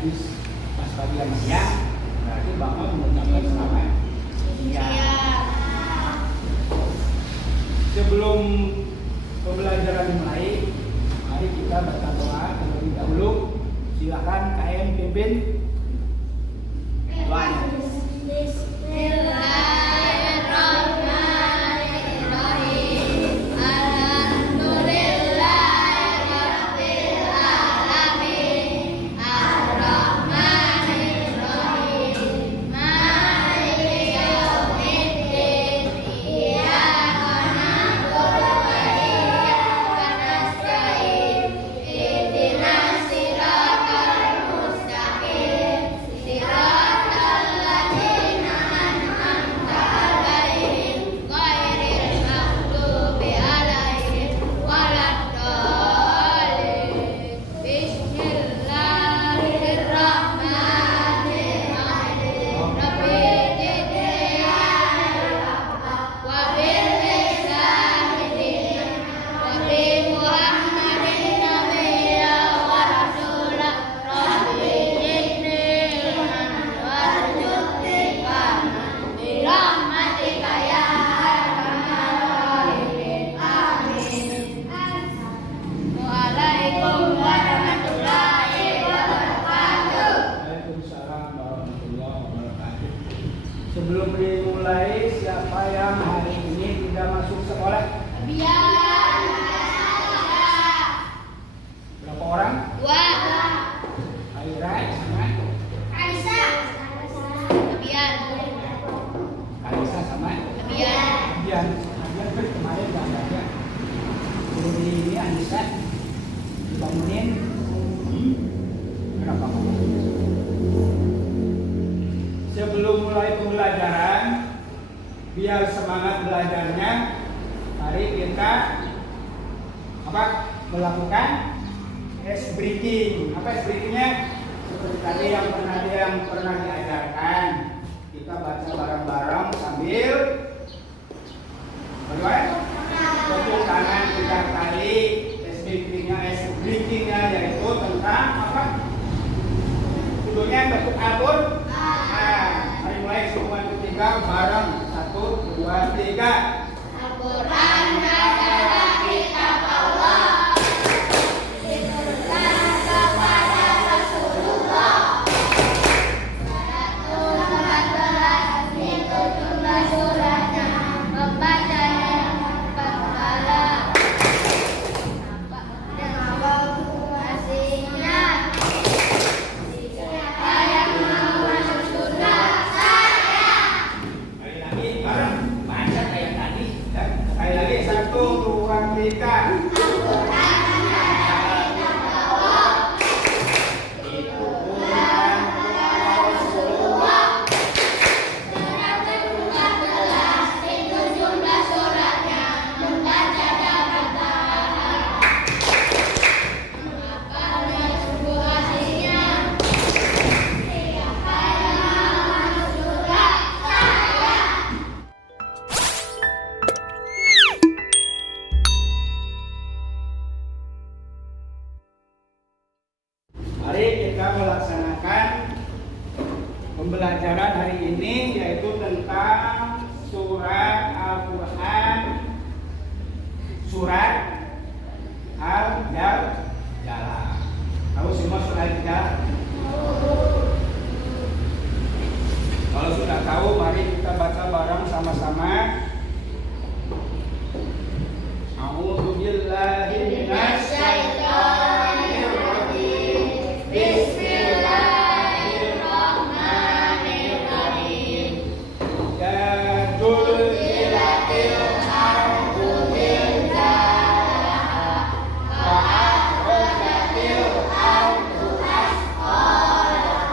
habis pas bagian siang, berarti Bapak mengucapkan selamat siang. Sebelum pembelajaran dimulai, mari kita baca doa terlebih dahulu. Silakan KM pimpin doanya. Sebelum dimulai, siapa yang hari ini tidak masuk sekolah? Biar. Berapa orang? 2. Aira sama Aisyah. Biar. Kalisa sama Biar. Bian. Bian kemarin nggak ada. Jadi ini Anissa bangunin. Kenapa? Sebelum mulai pembelajaran, biar semangat belajarnya, mari kita melakukan ice breathing. Apa ice breathingnya? Seperti tadi yang pernah diajarkan. Kita baca bareng-bareng sambil tepuk tangan 3 kali. Ice breathingnya yaitu tentang apa? Judulnya bentuk atur. Mari mulai semua ketiga bareng 1, 2, 3. Al-Quran adalah kitab Allah. Diturunkan kepada Rasulullah. 114 itu jumlah suratnya. Membacanya berpahala. Aslinya. Siapa yang mau masuk surga? Baca kayak tadi. Sekali lagi 1, 2, 3. Mari kita melaksanakan pembelajaran hari ini, yaitu tentang surat Al-Quran, surat Al-Jaljalah. Tahu semua surat Al-Jaljalah? Kalau sudah tahu, mari kita baca bareng sama-sama. A'udzu billahi minasy syaithanir rajim. Bismillahirrahmanirrahim. Jadul ilatil ardu zilzalaha wa akhrajatil ardu asqalaha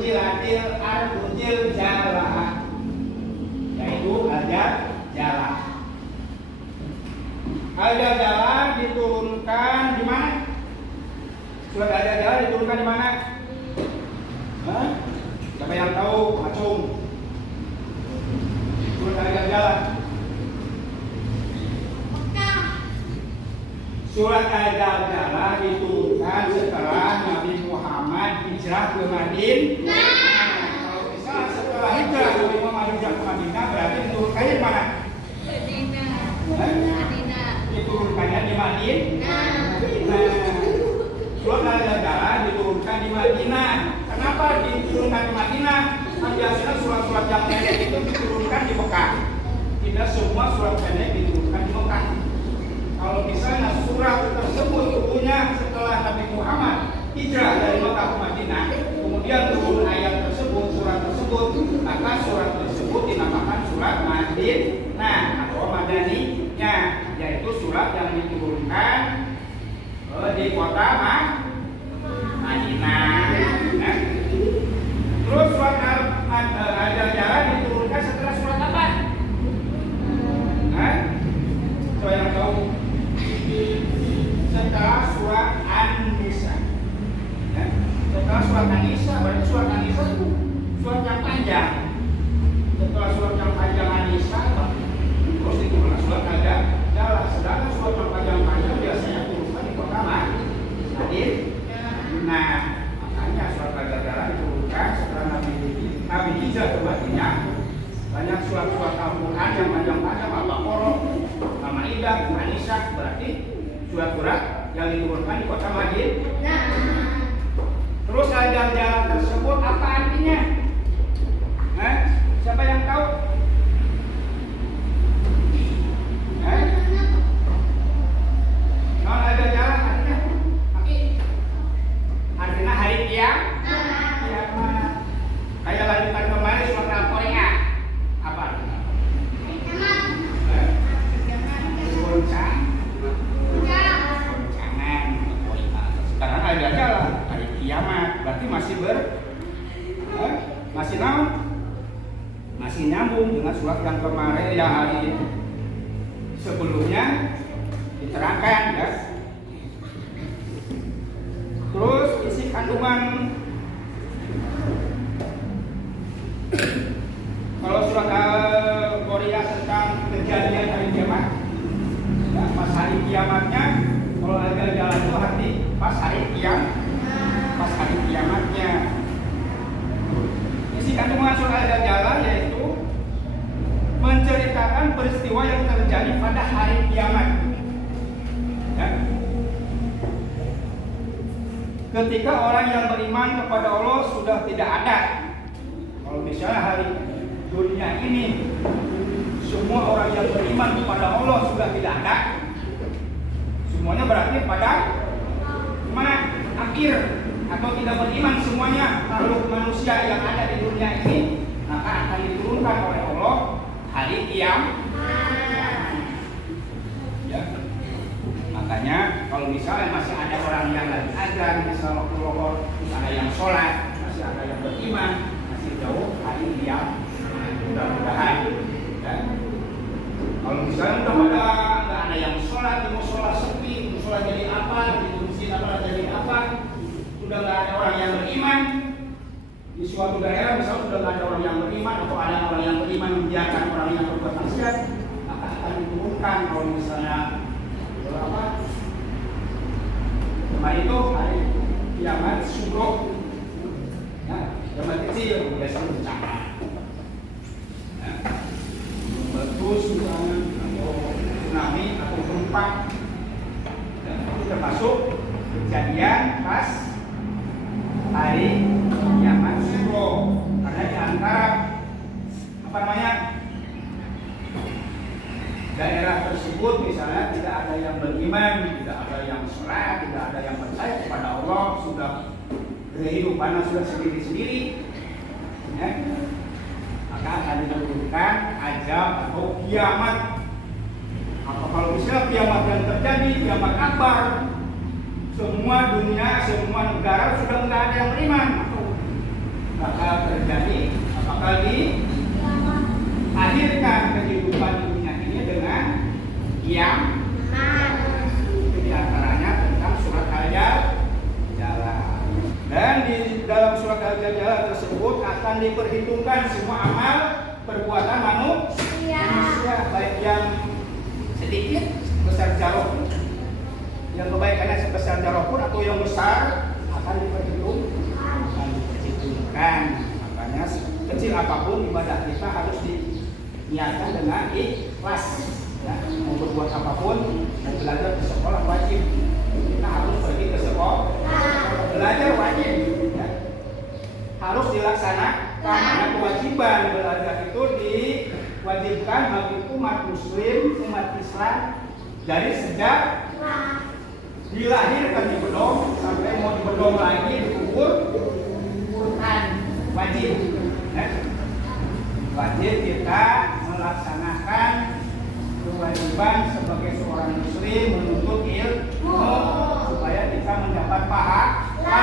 ujilatil ardutil jala, yaitu ada jala. Ada jala diturunkan di mana? Surat ada jala diturunkan di mana? Hah? Siapa yang tahu? Acung. Surat ada jala. Surat Al-Jala diturunkan setelah Nabi Muhammad hijrah ke Madinah. Kalau misalnya setelah hijrah Nabi Muhammad hijrah ke Madinah, berarti diturunkannya di mana? Madinah. Diturunkannya di Madinah. Surat Al-Jala diturunkan di Madinah. Kenapa diturunkan di Madinah? Kan biasanya surat-surat yang pendek itu diturunkan di Mekah. Tidak semua surat pendek diturunkan di Mekah. Kalau misalnya surat tersebut turunnya setelah Nabi Muhammad hijrah dari Mekah ke Madinah, kemudian turun ayat tersebut, surat tersebut, maka surat tersebut dinamakan surat Madinah atau Madaniyah, yaitu surat yang diturunkan di kota Madinah. Nah, terus surat Al-Jala diturunkan setelah surat apa? Nah, coba yang tahu? Setelah surat An-Nisa. Ya. Setelah surat An-Nisa, berarti surat An-Nisa itu surat yang panjang. Setelah surat yang panjang An-Nisa, terus diturunkan surat Al-Jala. Sedangkan surat yang panjang biasanya turunkan di kota Madinah. Nah, makanya surat Al-Jala diturunkan setelah Nabi hijrah ke Madinah. Banyak surat-surat Al-Quran yang panjang-panjang, Al-Baqarah, Al-Maidah, An-Nisa, berarti surat-surat yang diturunkan di kota Madinah. Terus Al-Jala tersebut apa artinya? Siapa yang tahu? Al-Jala artinya? Artinya hari kiamat. Kayak lanjutan kemarin surat Al-Qari'ah. Apa artinya? Sekarang ada jala hari kiamat, berarti masih nyambung dengan surat yang kemarin yang hari sebelumnya diterangkan, ya. Terus isi kandungan kalau surat Al-Qari'ah tentang kejadian hari kiamat, ya, pas hari kiamatnya. Kalau Al-Jala itu arti pas hari kiamatnya. Isi kandungan surat Al-Jala yaitu menceritakan peristiwa yang terjadi pada hari kiamat. Ya. Ketika orang yang beriman kepada Allah sudah tidak ada. Kalau misalnya hari dunia ini semua orang yang beriman kepada Allah sudah tidak ada, semuanya berarti pada mana? Akhir atau tidak beriman semuanya makhluk manusia yang ada di dunia ini, maka akan diturunkan oleh Allah hari kiamat. Ya. Makanya kalau misalnya masih ada orang yang lagi azan, misalnya waktu lohor, terus ada yang sholat, masih ada yang beriman, masih jauh hari kiamat. Mudah-mudahan. Ya. Kalau misalnya nggak ada yang sholat, di musola sepi, musola jadi apa, di masjid apa jadi apa, sudah nggak ada orang yang beriman di suatu daerah, misalnya sudah nggak ada orang yang beriman atau ada orang yang beriman membiarkan orang yang berbuat maksiat, maka akan diturunkan kalau misalnya apa? Kemarin itu hari kiamat subuh, ya, kiamat kecil biasa bencana. Meletus misalnya atau tsunami atau gempa, dan itu termasuk kejadian pas hari kiamat subuh. Karena di antara apa namanya daerah tersebut misalnya tidak ada yang beriman, tidak ada yang sholat, tidak ada yang percaya kepada Allah, sudah kehidupannya sudah sendiri-sendiri, ya. Maka akan diturunkan azab atau kiamat. Atau kalau misalnya kiamat yang terjadi, kiamat akbar, semua dunia, semua negara sudah tidak ada yang beriman, atau bahkan akan diperhitungkan semua amal perbuatan manusia, baik yang sedikit besar jarok, yang kebaikannya sebesar jarok pun atau yang besar akan diperhitungkan. Makanya kecil apapun ibadah kita harus diniatkan dengan ikhlas. Ya, mau berbuat apapun, mau belajar di sekolah wajib. Kita harus pergi ke sekolah, belajar wajib. Ya. Harus dilaksanakan karena kewajiban belajar itu diwajibkan bagi umat muslim, umat Islam dari sejak dilahirkan di bedong sampai mau di bedong lagi dikubur wajib. Ya. Wajib kita melaksanakan kewajiban sebagai seorang muslim menuntut ilmu supaya kita mendapat pahala.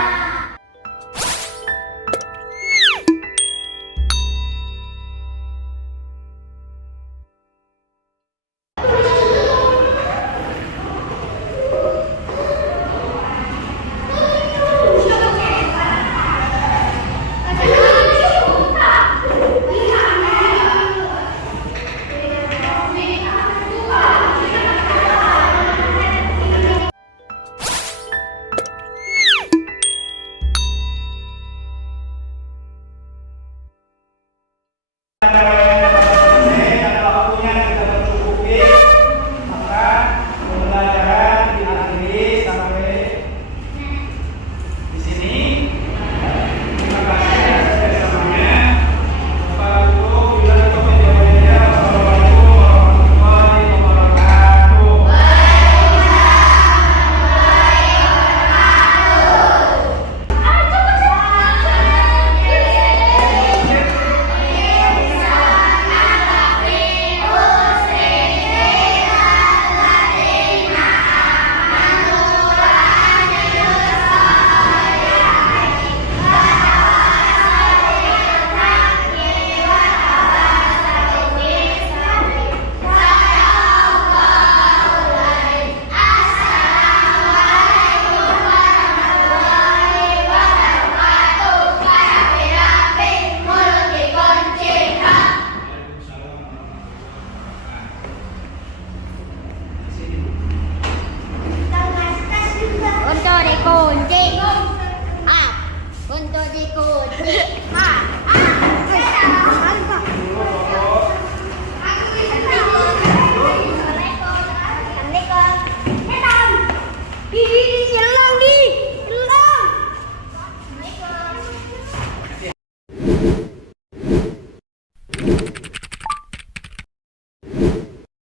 Untuk dikunci.